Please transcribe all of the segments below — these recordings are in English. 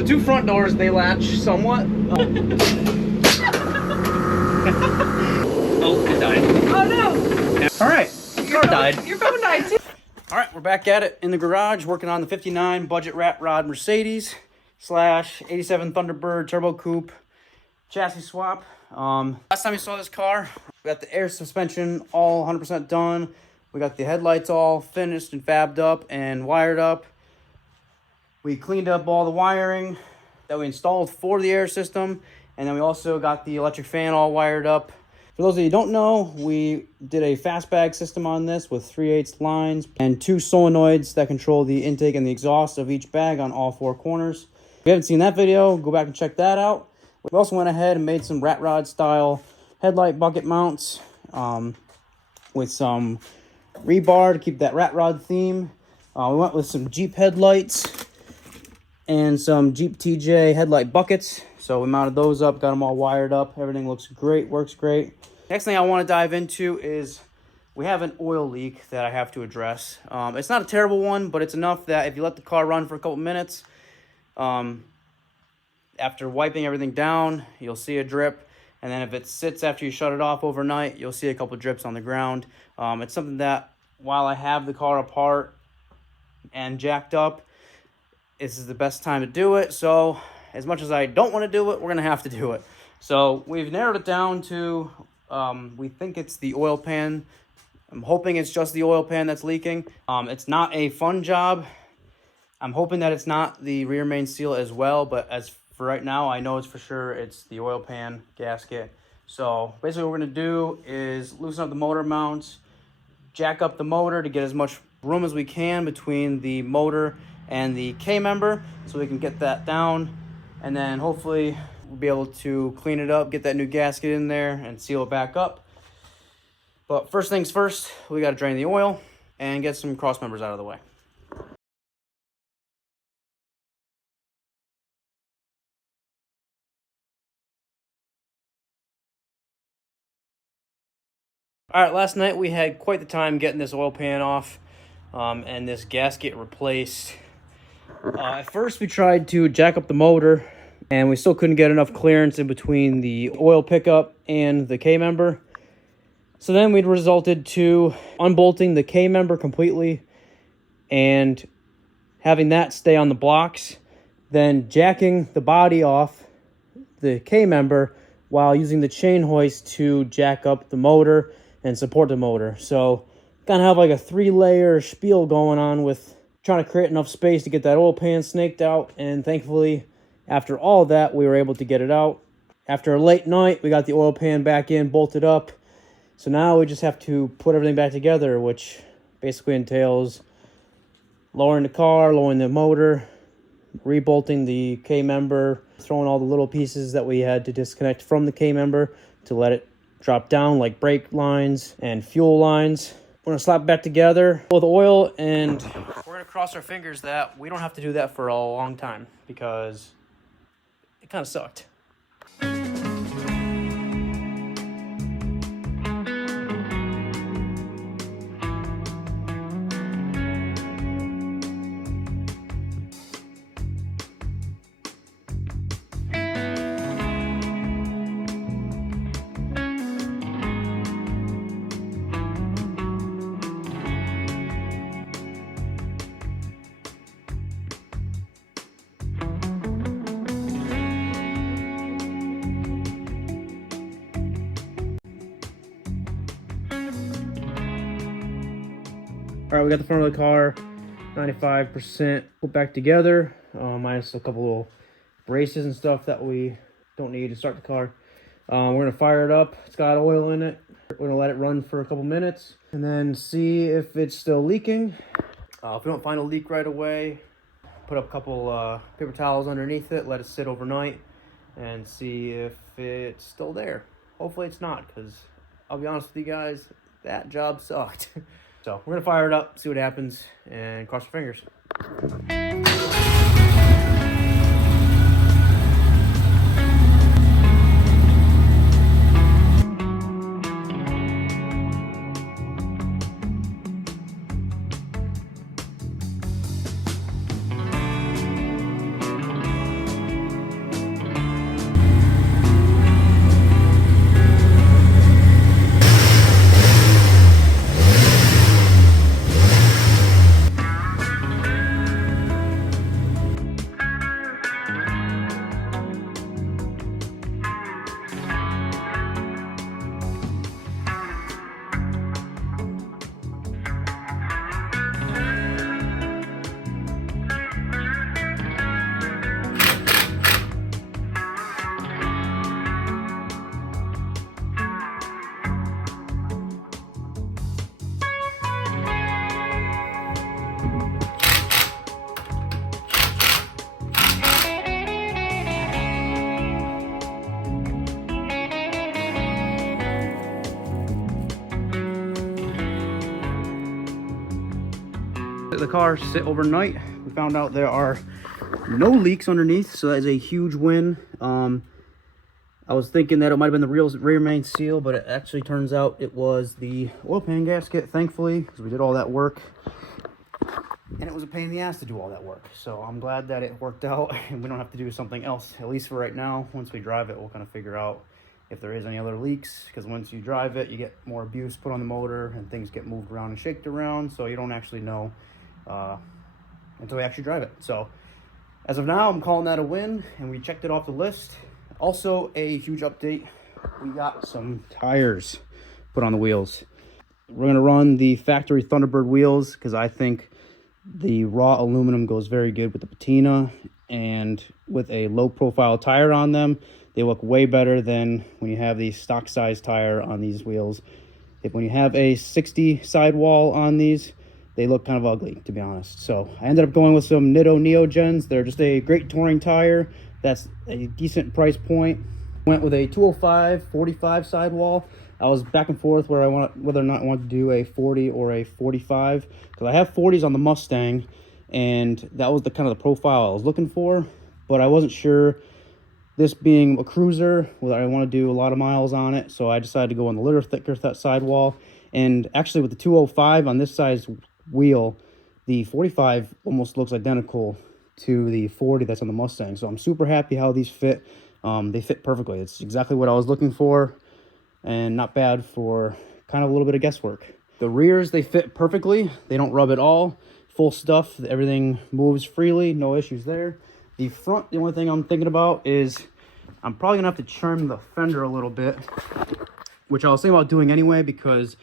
The two front doors, they latch somewhat. Oh, it died. Oh no! All right, car died. Your phone died too. All right, we're back at it in the garage, working on the 59 budget rat rod Mercedes / 87 Thunderbird Turbo Coupe chassis swap. Last time you saw this car, we got the air suspension all 100% done. We got the headlights all finished and fabbed up and wired up. We cleaned up all the wiring that we installed for the air system, and then we also got the electric fan all wired up. For those of you who don't know, we did a fastbag system on this with 3/8 lines and 2 solenoids that control the intake and the exhaust of each bag on all 4 corners. If you haven't seen that video, go back and check that out. We also went ahead and made some rat rod style headlight bucket mounts with some rebar to keep that rat rod theme. We went with some Jeep headlights and some Jeep TJ headlight buckets. So we mounted those up, got them all wired up. Everything looks great, works great. Next thing I want to dive into is we have an oil leak that I have to address. It's not a terrible one, but it's enough that if you let the car run for a couple minutes, after wiping everything down, you'll see a drip. And then if it sits after you shut it off overnight, you'll see a couple drips on the ground. It's something that while I have the car apart and jacked up, this is the best time to do it. So as much as I don't want to do it, we're going to have to do it. So we've narrowed it down to, we think it's the oil pan. I'm hoping it's just the oil pan that's leaking. It's not a fun job. I'm hoping that it's not the rear main seal as well, but as for right now, I know it's for sure it's the oil pan gasket. So basically what we're going to do is loosen up the motor mounts, jack up the motor to get as much room as we can between the motor and the K-member so we can get that down, and then hopefully we'll be able to clean it up, get that new gasket in there and seal it back up. But first things first, we got to drain the oil and get some cross members out of the way. All right, last night we had quite the time getting this oil pan off and this gasket replaced. At first we tried to jack up the motor and we still couldn't get enough clearance in between the oil pickup and the K-member. So then we resulted to unbolting the K-member completely and having that stay on the blocks, then jacking the body off the K-member while using the chain hoist to jack up the motor and support the motor. So kind of have like a 3-layer spiel going on with trying to create enough space to get that oil pan snaked out, and thankfully after all that we were able to get it out. After a late night we got the oil pan back in, bolted up. So now we just have to put everything back together, which basically entails lowering the car, lowering the motor, rebolting the K-member, throwing all the little pieces that we had to disconnect from the K-member to let it drop down, like brake lines and fuel lines. We're gonna slap it back together with oil, and we're gonna cross our fingers that we don't have to do that for a long time because it kind of sucked. All right, we got the front of the car 95% put back together, minus a couple little braces and stuff that we don't need to start the car. We're gonna fire it up. It's got oil in it. We're gonna let it run for a couple minutes and then see if it's still leaking. If we don't find a leak right away, put up a couple paper towels underneath it, let it sit overnight, and see if it's still there. Hopefully it's not, because I'll be honest with you guys, that job sucked. So we're gonna fire it up, see what happens, and cross your fingers. the car sit overnight. We found out there are no leaks underneath, so that is a huge win. I was thinking that it might have been the rear main seal, but it actually turns out it was the oil pan gasket, thankfully, because we did all that work. And it was a pain in the ass to do all that work. So I'm glad that it worked out and we don't have to do something else, at least for right now. Once we drive it, we'll kind of figure out if there is any other leaks, because once you drive it, you get more abuse put on the motor and things get moved around and shaked around, so you don't actually know until we actually drive it. So as of now, I'm calling that a win, and we checked it off the list. Also, a huge update, we got some tires put on the wheels. We're going to run the factory Thunderbird wheels because I think the raw aluminum goes very good with the patina, and with a low profile tire on them, they look way better than when you have the stock size tire on these wheels. When you have a 60 sidewall on these, they look kind of ugly, to be honest. So I ended up going with some Nitto Neogens. They're just a great touring tire. That's a decent price point. Went with a 205 45 sidewall. I was back and forth whether or not I wanted to do a 40 or a 45, because I have 40s on the Mustang, and that was the kind of the profile I was looking for, but I wasn't sure, this being a cruiser, whether I want to do a lot of miles on it. So I decided to go on the little thicker sidewall. And actually with the 205 on this size wheel, the 45 almost looks identical to the 40 that's on the Mustang. So I'm super happy how these fit. They fit perfectly. It's exactly what I was looking for, and not bad for kind of a little bit of guesswork. The rears, they fit perfectly. They don't rub at all. Full stuff. Everything moves freely. No issues there. The front, the only thing I'm thinking about is I'm probably gonna have to trim the fender a little bit, which I was thinking about doing anyway, because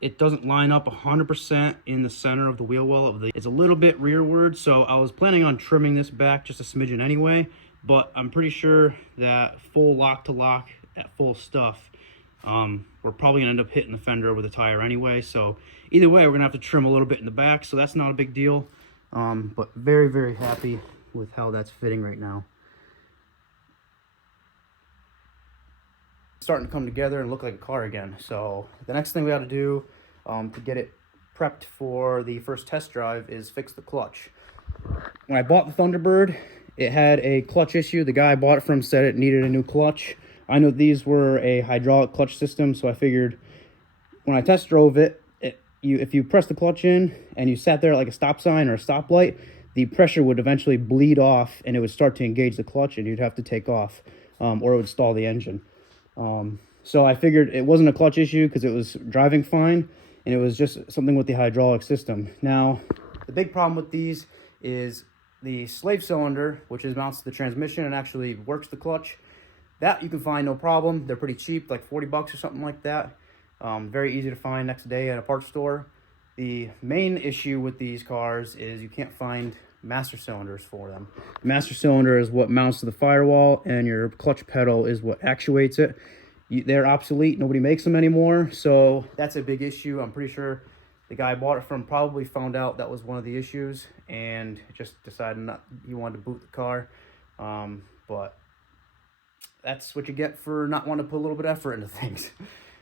it doesn't line up 100% in the center of the wheel well. It's a little bit rearward, so I was planning on trimming this back just a smidgen anyway, but I'm pretty sure that full lock to lock at full stuff, we're probably gonna end up hitting the fender with a tire anyway. So either way, we're gonna have to trim a little bit in the back, so that's not a big deal. But very, very happy with how that's fitting right now. It's starting to come together and look like a car again. So the next thing we got to do to get it prepped for the first test drive is fix the clutch. When I bought the Thunderbird, it had a clutch issue. The guy I bought it from said it needed a new clutch. I know these were a hydraulic clutch system, so I figured when I test drove it, if you press the clutch in and you sat there like a stop sign or a stoplight, the pressure would eventually bleed off and it would start to engage the clutch, and you'd have to take off, or it would stall the engine. So I figured it wasn't a clutch issue because it was driving fine, and it was just something with the hydraulic system. Now, the big problem with these is the slave cylinder, which is mounts to the transmission and actually works the clutch. That you can find no problem. They're pretty cheap, like 40 bucks or something like that. Very easy to find next day at a parts store. The main issue with these cars is you can't find master cylinders for them. The master cylinder is what mounts to the firewall, and your clutch pedal is what actuates it. They're obsolete. Nobody makes them anymore, so that's a big issue. I'm pretty sure the guy I bought it from probably found out that was one of the issues and just decided he wanted to boot the car. But that's what you get for not wanting to put a little bit of effort into things.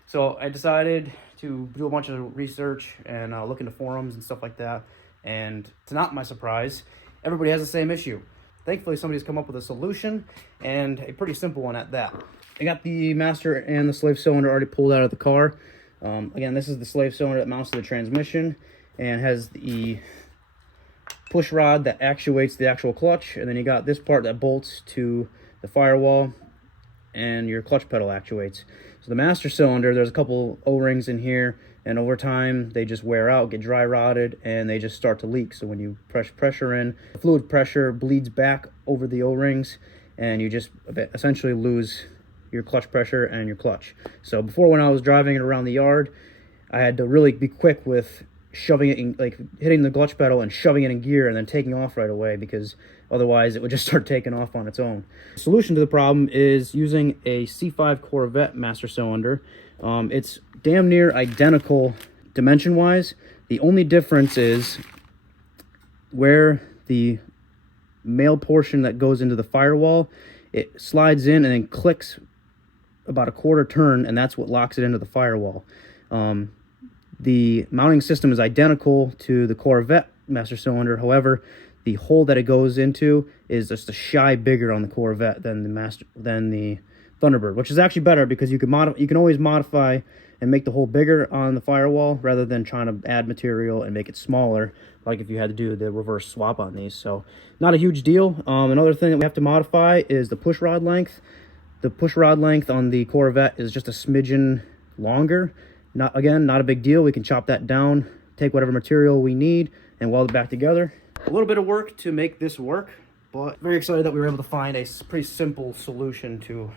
So I decided to do a bunch of research and look into forums and stuff like that. And to not my surprise, everybody has the same issue. Thankfully, somebody's come up with a solution, and a pretty simple one at that. I got the master and the slave cylinder already pulled out of the car. Again, this is the slave cylinder that mounts to the transmission and has the push rod that actuates the actual clutch. And then you got this part that bolts to the firewall and your clutch pedal actuates. So the master cylinder, there's a couple O-rings in here, and over time they just wear out, get dry rotted, and they just start to leak. So when you press pressure in, the fluid pressure bleeds back over the O-rings, and you just essentially lose your clutch pressure and your clutch. So before, when I was driving it around the yard, I had to really be quick with shoving it in, like hitting the clutch pedal and shoving it in gear and then taking off right away, because otherwise it would just start taking off on its own. The solution to the problem is using a C5 Corvette master cylinder. It's damn near identical dimension wise. The only difference is where the male portion that goes into the firewall, it slides in and then clicks about a quarter turn, and that's what locks it into the firewall. The mounting system is identical to the Corvette master cylinder. However, the hole that it goes into is just a shy bigger on the Corvette than the Thunderbird, which is actually better because you can always modify and make the hole bigger on the firewall rather than trying to add material and make it smaller, like if you had to do the reverse swap on these. So not a huge deal. Another thing that we have to modify is the push rod length. The push rod length on the Corvette is just a smidgen longer. Not a big deal. We can chop that down, take whatever material we need, and weld it back together. A little bit of work to make this work, but very excited that we were able to find a pretty simple solution to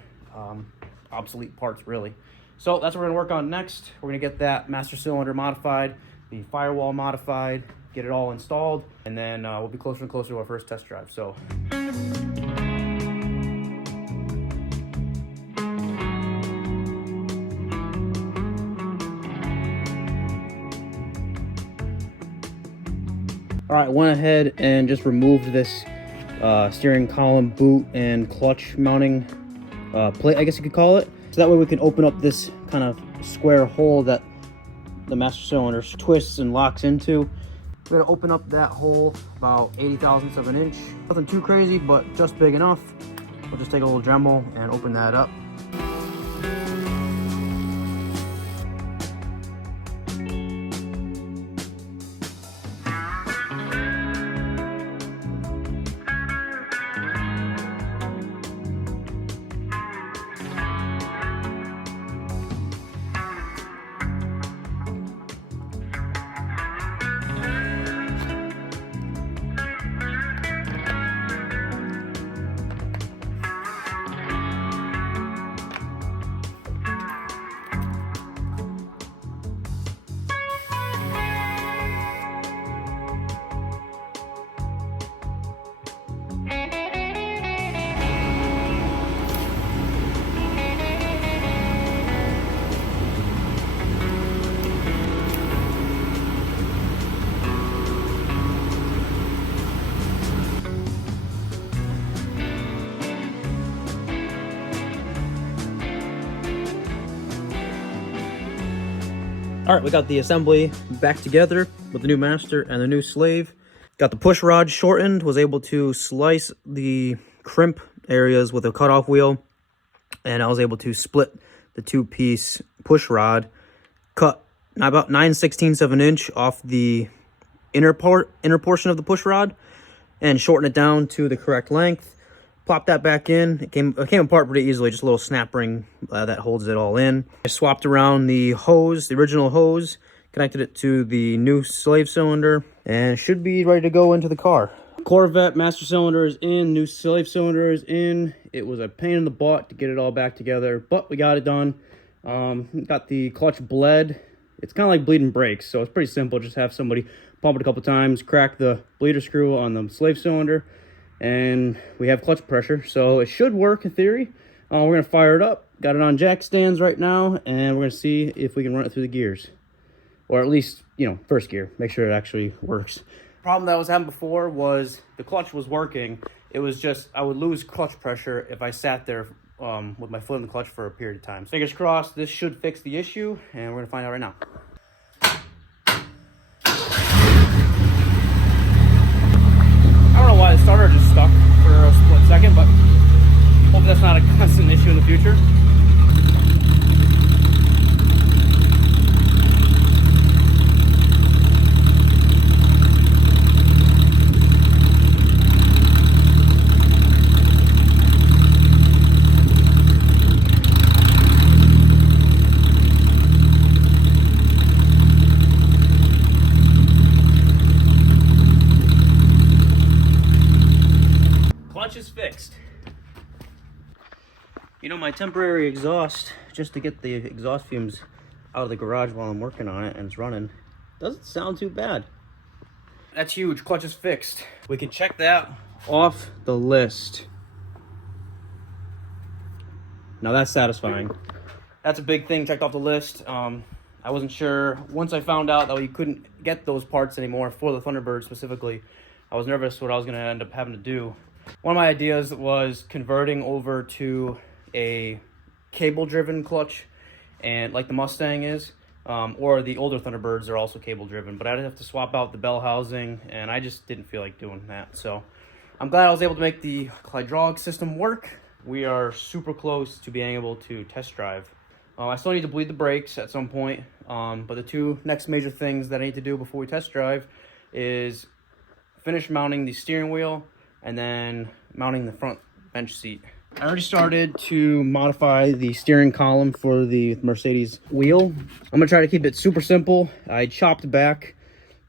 obsolete parts, really. So that's what we're gonna work on next. We're gonna get that master cylinder modified, the firewall modified, get it all installed, and then we'll be closer and closer to our first test drive. So. All right, went ahead and just removed this steering column, boot, and clutch mounting plate, I guess you could call it. So that way we can open up this kind of square hole that the master cylinder twists and locks into. We're gonna open up that hole about 80 thousandths of an inch. Nothing too crazy, but just big enough. We'll just take a little Dremel and open that up. All right, we got the assembly back together with the new master and the new slave. Got the push rod shortened, was able to slice the crimp areas with a cutoff wheel, and I was able to split the two-piece push rod, cut about 9/16 of an inch off the inner portion of the push rod, and shorten it down to the correct length. Plop that back in. It came apart pretty easily, just a little snap ring that holds it all in. I swapped around the hose, the original hose, connected it to the new slave cylinder, and it should be ready to go into the car. Corvette master cylinder is in, new slave cylinder is in. It was a pain in the butt to get it all back together, but we got it done. Got the clutch bled. It's kind of like bleeding brakes, so it's pretty simple. Just have somebody pump it a couple times, crack the bleeder screw on the slave cylinder, and we have clutch pressure, so it should work in theory. We're gonna fire it up. Got it on jack stands right now, and we're gonna see if we can run it through the gears, or at least, you know, first gear. Make sure it actually works. Problem that I was having before was the clutch was working. It was just I would lose clutch pressure if I sat there with my foot in the clutch for a period of time. Fingers crossed, this should fix the issue, and we're gonna find out right now. I don't know why the starter just stuck for a split second, but hopefully that's not a constant issue in the future. Clutch is fixed. You know, my temporary exhaust, just to get the exhaust fumes out of the garage while I'm working on it and it's running, doesn't sound too bad. That's huge. Clutch is fixed. We can check that off the list. Now that's satisfying. That's a big thing checked off the list. I wasn't sure. Once I found out that you couldn't get those parts anymore for the Thunderbird specifically, I was nervous what I was going to end up having to do. One of my ideas was converting over to a cable-driven clutch, and like the Mustang is, or the older Thunderbirds are also cable driven, but I'd have to swap out the bell housing, and I just didn't feel like doing that. So I'm glad I was able to make the hydraulic system work. We are super close to being able to test drive. I still need to bleed the brakes at some point, but the two next major things that I need to do before we test drive is finish mounting the steering wheel and then mounting the front bench seat. I already started to modify the steering column for the Mercedes wheel. I'm gonna try to keep it super simple. I chopped back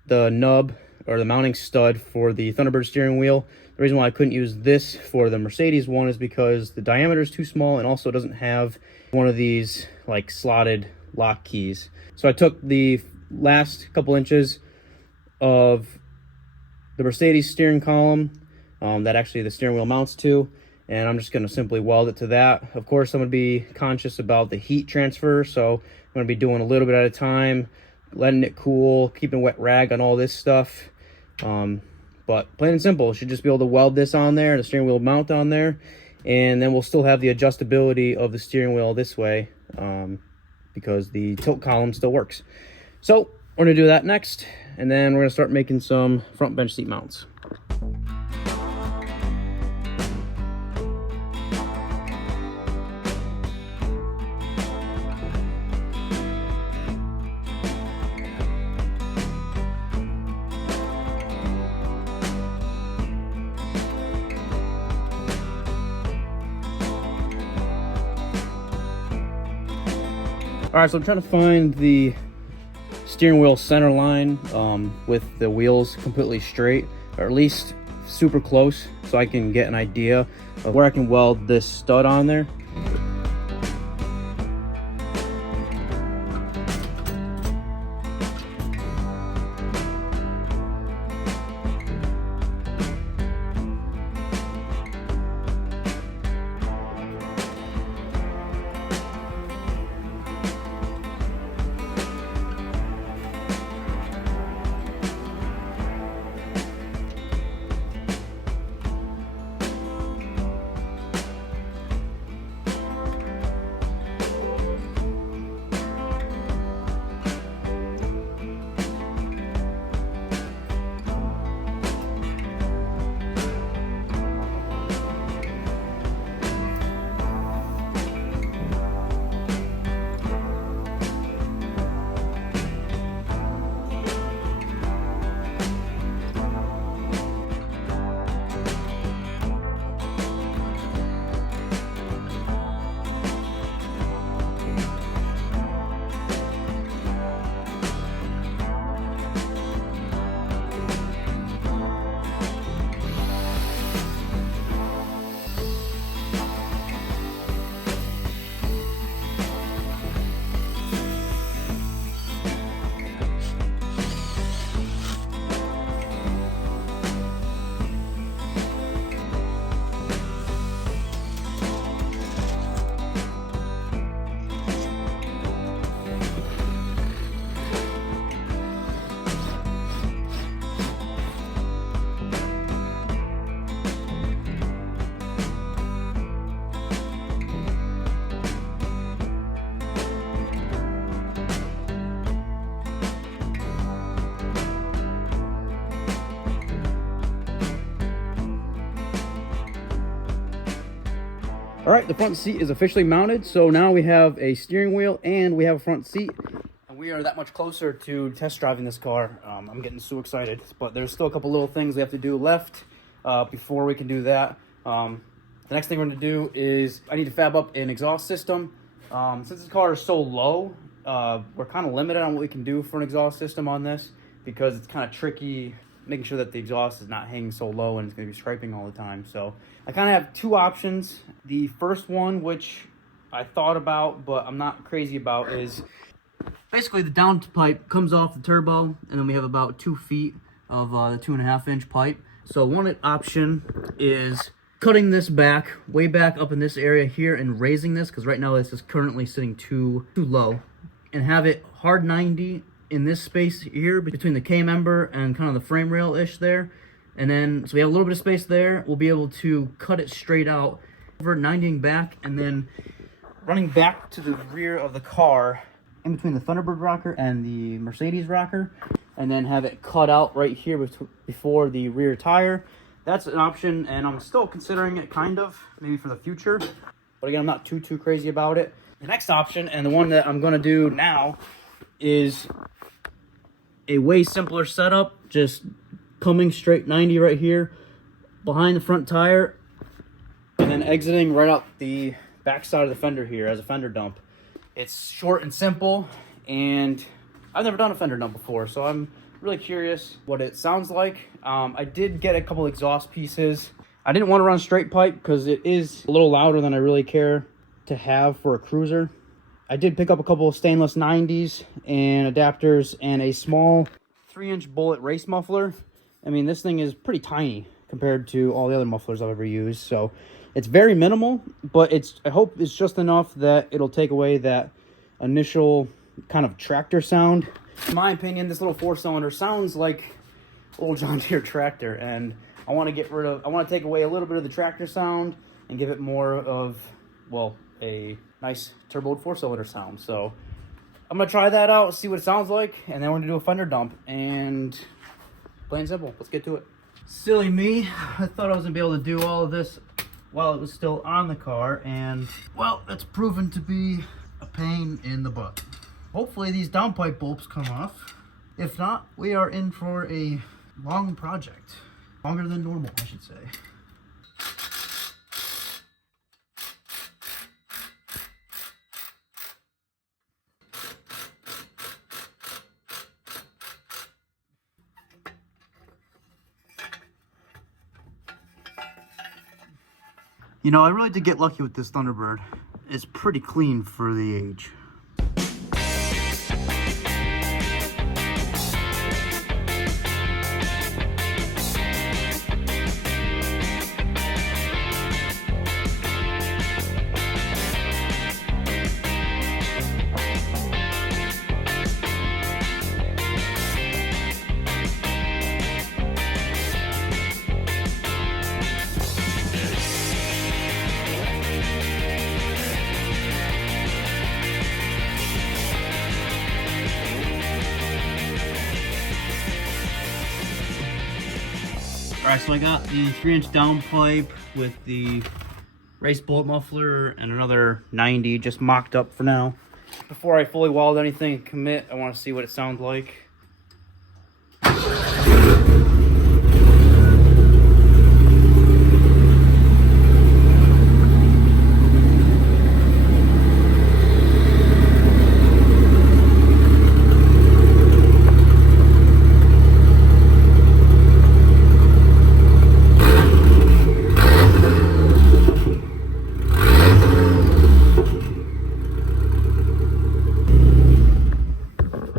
the nub or the mounting stud for the Thunderbird steering wheel. The reason why I couldn't use this for the Mercedes one is because the diameter is too small and also doesn't have one of these like slotted lock keys. So I took the last couple inches of the Mercedes steering column that actually the steering wheel mounts to, and I'm just going to simply weld it to that. Of course, I'm going to be conscious about the heat transfer, so I'm going to be doing a little bit at a time, letting it cool, keeping a wet rag on all this stuff. But plain and simple, should just be able to weld this on there, the steering wheel mount on there, and then we'll still have the adjustability of the steering wheel this way because the tilt column still works. So we're going to do that next, and then we're going to start making some front bench seat mounts. All right, so I'm trying to find the steering wheel center line with the wheels completely straight, or at least super close, so I can get an idea of where I can weld this stud on there. All right, the front seat is officially mounted, so now we have a steering wheel and we have a front seat. And we are that much closer to test driving this car. I'm getting so excited, but there's still a couple little things we have to do left before we can do that. The next thing we're gonna do is I need to fab up an exhaust system. Since this car is so low, we're kind of limited on what we can do for an exhaust system on this because it's kind of tricky making sure that the exhaust is not hanging so low and it's going to be scraping all the time. So I kind of have two options. The first one, which I thought about but I'm not crazy about, is basically the downpipe comes off the turbo and then we have about 2 feet of the 2.5 inch pipe. So one option is cutting this back, way back up in this area here, and raising this, because right now this is currently sitting too low, and have it hard 90 in this space here between the K-member and kind of the frame rail-ish there. And then, so we have a little bit of space there. We'll be able to cut it straight out, over 90ing back, and then running back to the rear of the car in between the Thunderbird rocker and the Mercedes rocker, and then have it cut out right here before the rear tire. That's an option, and I'm still considering it, kind of, maybe for the future. But again, I'm not too crazy about it. The next option, and the one that I'm gonna do now, is a way simpler setup. Just coming straight 90 right here behind the front tire, and then exiting right out the back side of the fender here as a fender dump. It's short and simple, and I've never done a fender dump before, so I'm really curious what it sounds like. I did get a couple exhaust pieces. I didn't want to run straight pipe because it is a little louder than I really care to have for a cruiser. I did pick up a couple of stainless 90s and adapters and a small 3-inch bullet race muffler. I mean, this thing is pretty tiny compared to all the other mufflers I've ever used, so it's very minimal, but I hope it's just enough that it'll take away that initial kind of tractor sound. In my opinion, this little 4-cylinder sounds like old John Deere tractor, and I want to take away a little bit of the tractor sound and give it more of, well, a nice turboed 4-cylinder sound. So I'm gonna try that out, see what it sounds like, and then we're gonna do a fender dump. And plain and simple, let's get to it. Silly me, I thought I was gonna be able to do all of this while it was still on the car, and well, that's proven to be a pain in the butt. Hopefully these downpipe bolts come off. If not, we are in for a long project. Longer than normal, I should say. You know, I really did get lucky with this Thunderbird. It's pretty clean for the age. Alright, so I got the 3-inch downpipe with the race bullet muffler and another 90 just mocked up for now. Before I fully weld anything and commit, I want to see what it sounds like.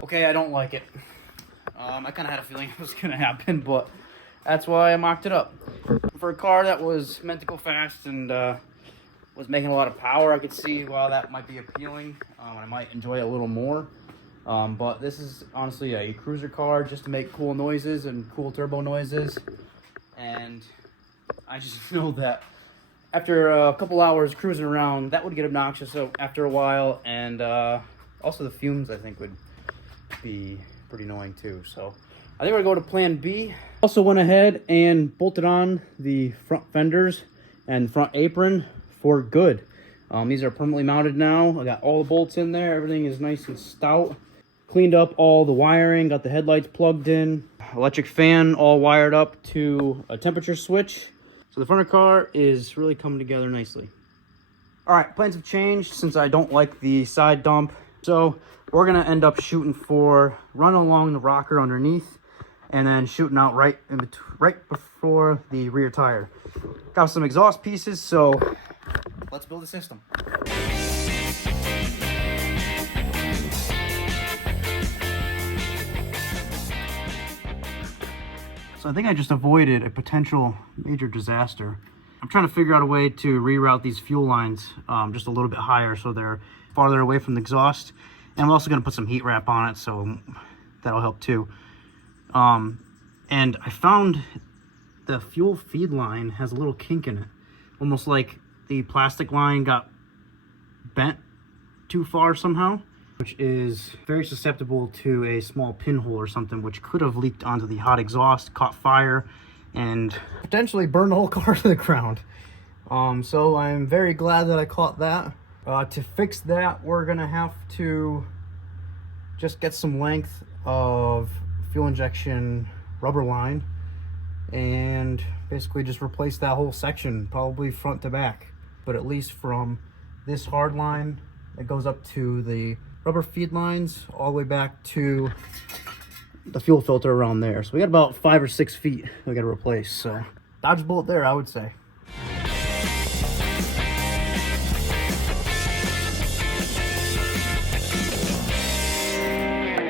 Okay, I don't like it. I kind of had a feeling it was going to happen, but that's why I mocked it up. For a car that was meant to go fast and was making a lot of power, I could see why that might be appealing. I might enjoy it a little more. But this is honestly a cruiser car just to make cool noises and cool turbo noises. And I just know that after a couple hours cruising around, that would get obnoxious after a while. And also the fumes, I think, would be pretty annoying too. So I think we're gonna go to plan B. Also went ahead and bolted on the front fenders and front apron for good. These are permanently mounted now. I got all the bolts in there. Everything is nice and stout. Cleaned up all the wiring, got the headlights plugged in, electric fan all wired up to a temperature switch. So the front of the car is really coming together nicely. All right, plans have changed since I don't like the side dump. So we're gonna end up shooting for running along the rocker underneath and then shooting out right before the rear tire. Got some exhaust pieces, so let's build a system. So I think I just avoided a potential major disaster. I'm trying to figure out a way to reroute these fuel lines just a little bit higher so they're farther away from the exhaust. And I'm also going to put some heat wrap on it, so that'll help too. And I found the fuel feed line has a little kink in it. Almost like the plastic line got bent too far somehow. which is very susceptible to a small pinhole or something, which could have leaked onto the hot exhaust, caught fire, and potentially burned the whole car to the ground. So I'm very glad that I caught that. To fix that, we're gonna have to just get some length of fuel injection rubber line and basically just replace that whole section, probably front to back, but at least from this hard line that goes up to the rubber feed lines all the way back to the fuel filter around there. So we got about 5 or 6 feet we got to replace. So dodge a bullet there, I would say.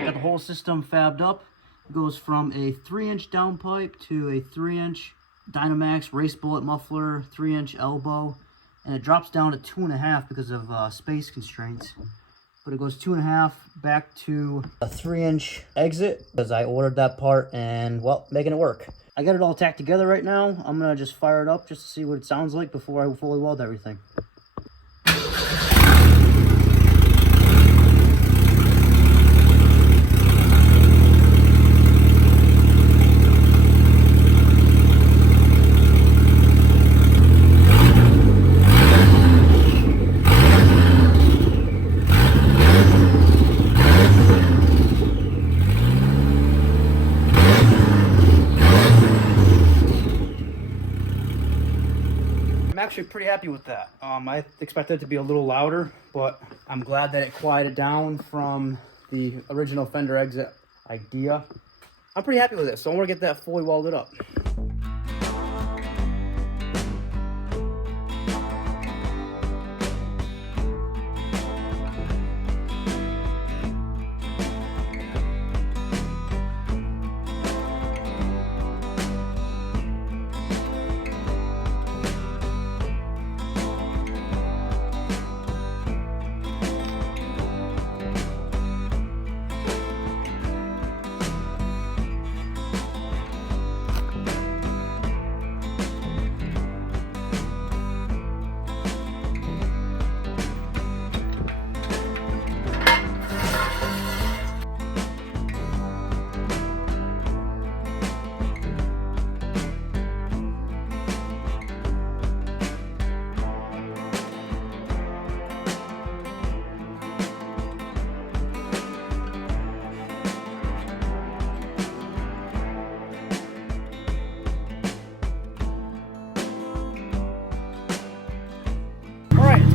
Got the whole system fabbed up. It goes from a 3-inch downpipe to a 3-inch Dynamax race bullet muffler, 3-inch elbow, and it drops down to 2.5 because of space constraints. But it goes 2.5 back to a 3-inch exit because I ordered that part and, well, making it work. I got it all tacked together right now. I'm gonna just fire it up just to see what it sounds like before I fully weld everything. I'm actually pretty happy with that. I expected it to be a little louder, but I'm glad that it quieted down from the original fender exit idea. I'm pretty happy with it, so I'm gonna get that fully welded up.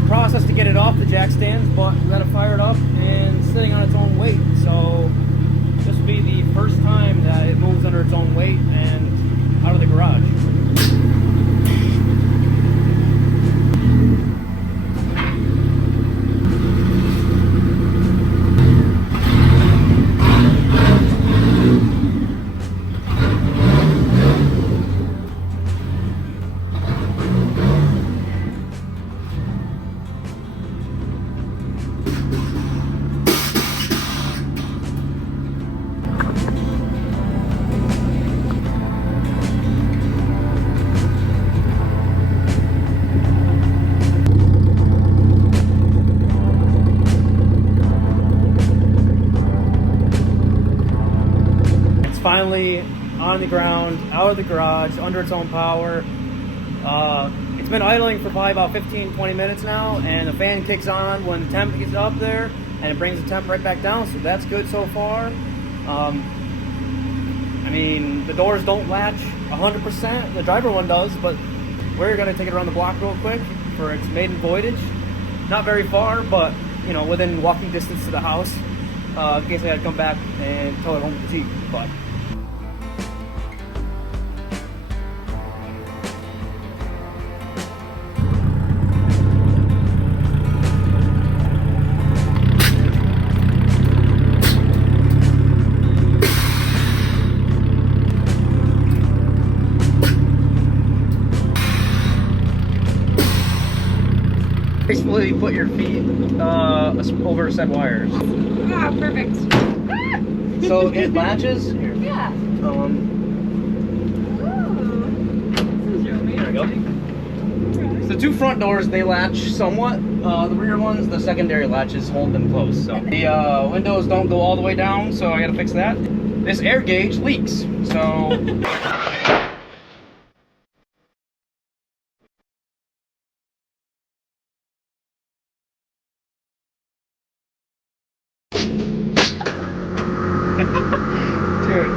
Process to get it off the jack stands, but we gotta fire it up and sitting on its own weight. So this will be the first time that it moves under its own weight and out of the garage. Finally on the ground, out of the garage, under its own power. It's been idling for probably about 15-20 minutes now, and the fan kicks on when the temp gets up there, and it brings the temp right back down, so that's good so far. I mean, the doors don't latch 100%, the driver one does, but we're going to take it around the block real quick for its maiden voyage. Not very far, but, you know, within walking distance to the house, in case I had to come back and tow it home with the Jeep, but... Basically, put your feet over said wires. Ah, perfect. So it latches. Here. Yeah. There we go. So two front doors, they latch somewhat. The rear ones, the secondary latches hold them closed. So the windows don't go all the way down, so I gotta fix that. This air gauge leaks, so... Dude,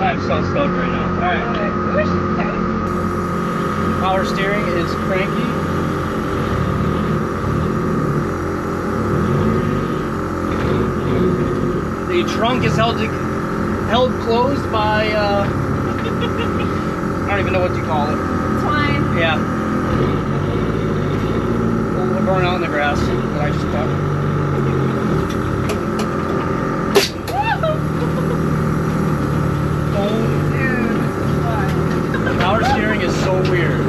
I'm so stoked right now. Alright. Power steering is cranky. The trunk is held closed by, I don't even know what you call it. Twine. Yeah. We're going out in the grass that I just cut. Dude, Power steering is so weird.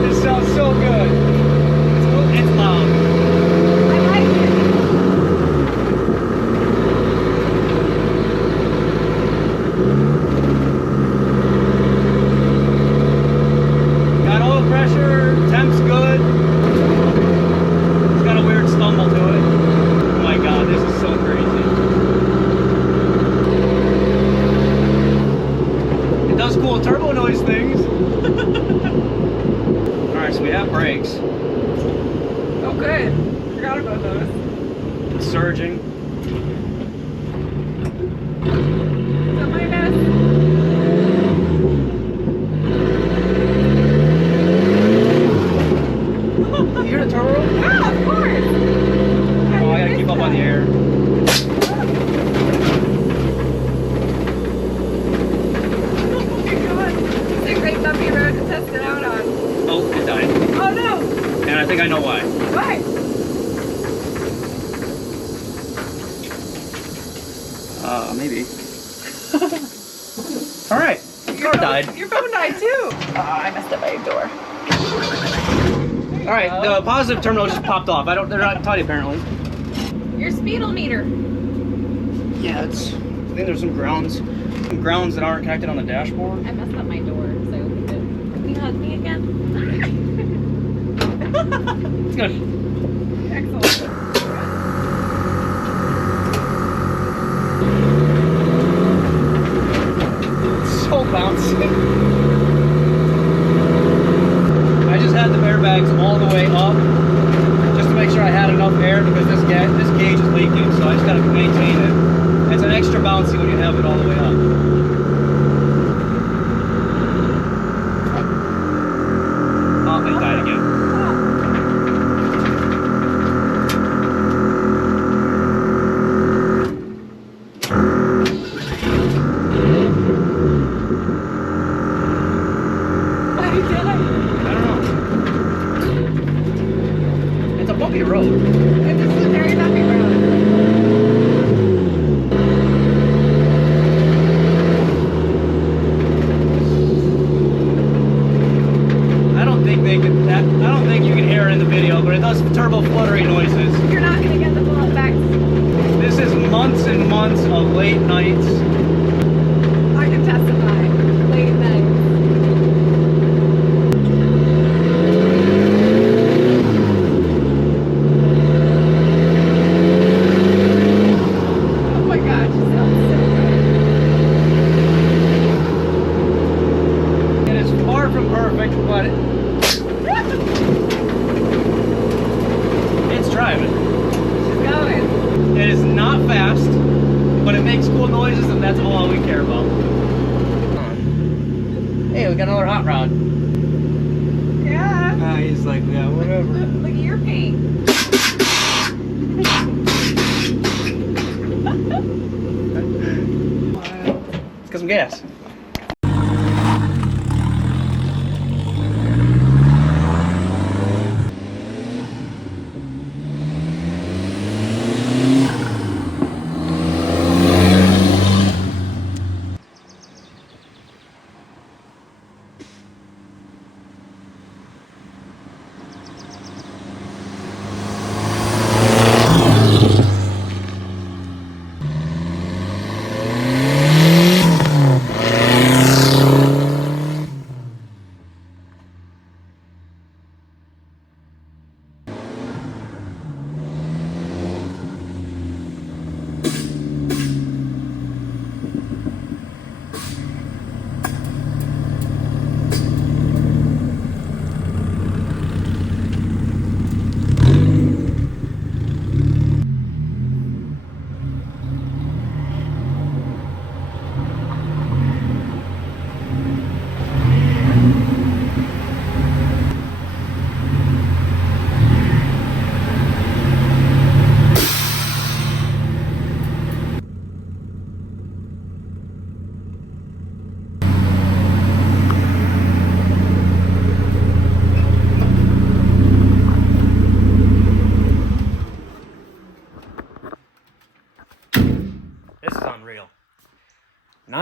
It sounds so good. It's loud. I like it. Got oil pressure, temp's good. It's got a weird stumble to it. Oh my god, this is so crazy. It does cool turbo noise things. Alright, so we have brakes. Oh, good. Forgot about those. Surging. So my best. You hear the turbo? Yeah, of course. Oh, I gotta keep up on the air. Oh my god. It's a great bumpy road to test it out on. Oh, it died. Oh no! And I think I know why. Why? Maybe. Alright, car died. Your phone died too. Oh, I messed up my door. Alright, the positive terminal just popped off. They're not tight apparently. Your speedometer. Yeah, I think there's some grounds that aren't connected on the dashboard. I messed up my door, so I opened it. Can you hug me again? It's good. Excellent. It's so bouncy. I just had the airbags all the way up just to make sure I had enough air because this gauge is leaking, so I just gotta maintain it. It's an extra bouncy when you have it all the way up. Oh, it died again. Why did I? I don't know. It's a bumpy road. This is a very bumpy road. I don't think you can hear it in the video, but it does turbo fluttery noises. You're not gonna get the full effect. This is months and months of late nights. I can testify. Late night. Oh my gosh, it sounds so good. It is far from perfect, but it's driving. She's going. It is not fast, but it makes cool noises, and that's all we care about. Hey, we got another hot rod. Yeah. He's like, yeah, whatever. Look at your paint. Let's get some gas.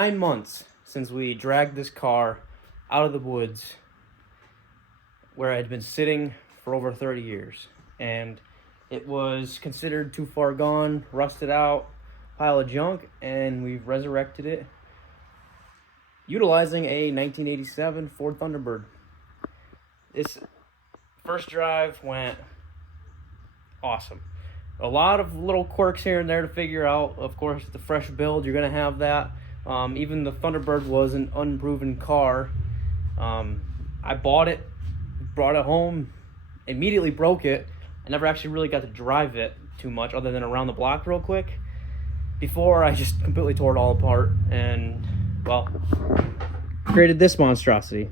9 months since we dragged this car out of the woods where it had been sitting for over 30 years. And it was considered too far gone, rusted out, pile of junk, and we've resurrected it utilizing a 1987 Ford Thunderbird. This first drive went awesome. A lot of little quirks here and there to figure out. Of course, the fresh build, you're going to have that. Even the Thunderbird was an unproven car. I bought it, brought it home, immediately broke it. I never actually really got to drive it too much other than around the block real quick before I just completely tore it all apart and, well, created this monstrosity.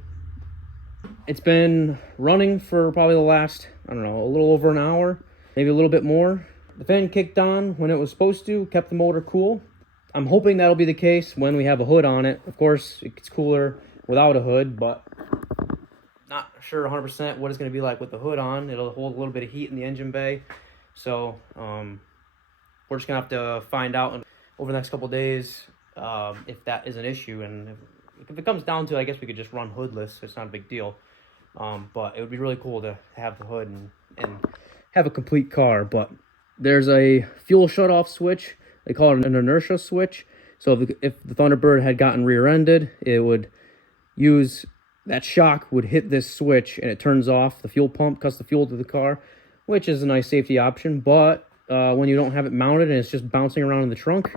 It's been running for probably the last, I don't know, a little over an hour, maybe a little bit more. The fan kicked on when it was supposed to, kept the motor cool. I'm hoping that'll be the case when we have a hood on it. Of course, it gets cooler without a hood, but not sure 100% what it's going to be like with the hood on. It'll hold a little bit of heat in the engine bay. So we're just going to have to find out over the next couple days if that is an issue. And if it comes down to it, I guess we could just run hoodless. It's not a big deal. But it would be really cool to have the hood and have a complete car. But there's a fuel shutoff switch. They call it an inertia switch. So if the Thunderbird had gotten rear-ended, it would use that shock would hit this switch and it turns off the fuel pump, cuts the fuel to the car, which is a nice safety option. But when you don't have it mounted and it's just bouncing around in the trunk,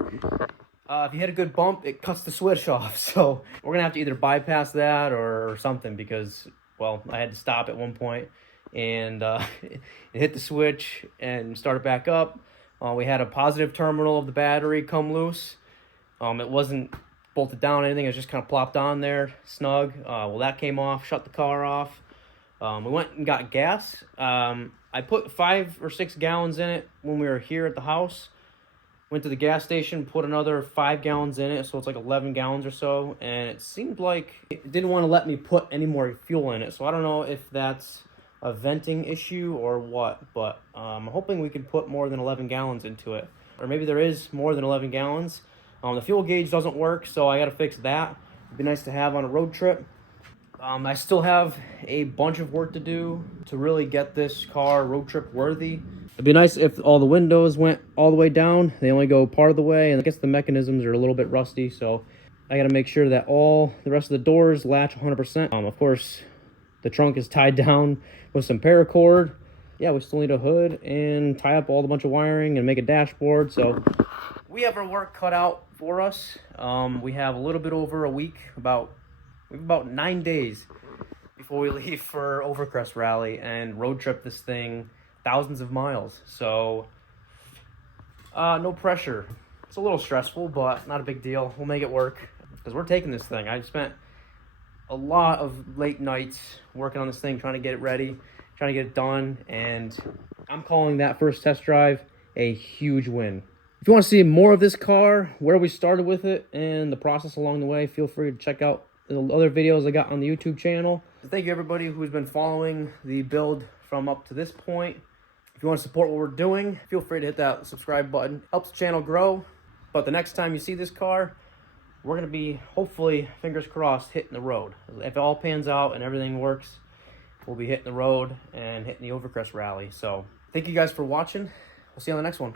if you hit a good bump, it cuts the switch off. So we're gonna have to either bypass that or something, because, well, I had to stop at one point and it hit the switch and start it back up. We had a positive terminal of the battery come loose. It wasn't bolted down or anything. It was just kind of plopped on there, snug. Well, that came off, shut the car off. We went and got gas. I put 5 or 6 gallons in it when we were here at the house. Went to the gas station, put another 5 gallons in it, so it's like 11 gallons or so. And it seemed like it didn't want to let me put any more fuel in it. So I don't know if that's a venting issue or what, but I'm hoping we can put more than 11 gallons into it. Or maybe there is more than 11 gallons. The fuel gauge doesn't work, so I got to fix that. It'd be nice to have on a road trip. I still have a bunch of work to do to really get this car road trip worthy. It'd be nice if all the windows went all the way down. They only go part of the way, and I guess the mechanisms are a little bit rusty, so I got to make sure that all the rest of the doors latch 100%. Of course, the trunk is tied down with some paracord. Yeah, we still need a hood and tie up all the bunch of wiring and make a dashboard. So we have our work cut out for us. We have a little bit over a week, we have about 9 days before we leave for Overcrest Rally and road trip this thing thousands of miles. So no pressure. It's a little stressful, but not a big deal. We'll make it work because we're taking this thing. I spent a lot of late nights working on this thing, trying to get it ready, trying to get it done, and I'm calling that first test drive a huge win. If you want to see more of this car, where we started with it, and the process along the way, feel free to check out the other videos I got on the YouTube channel. Thank you everybody who's been following the build from up to this point. If you want to support what we're doing, feel free to hit that subscribe button. Helps the channel grow. But the next time you see this car, we're going to be, hopefully, fingers crossed, hitting the road. If it all pans out and everything works, we'll be hitting the road and hitting the Overcrest Rally. So thank you guys for watching. We'll see you on the next one.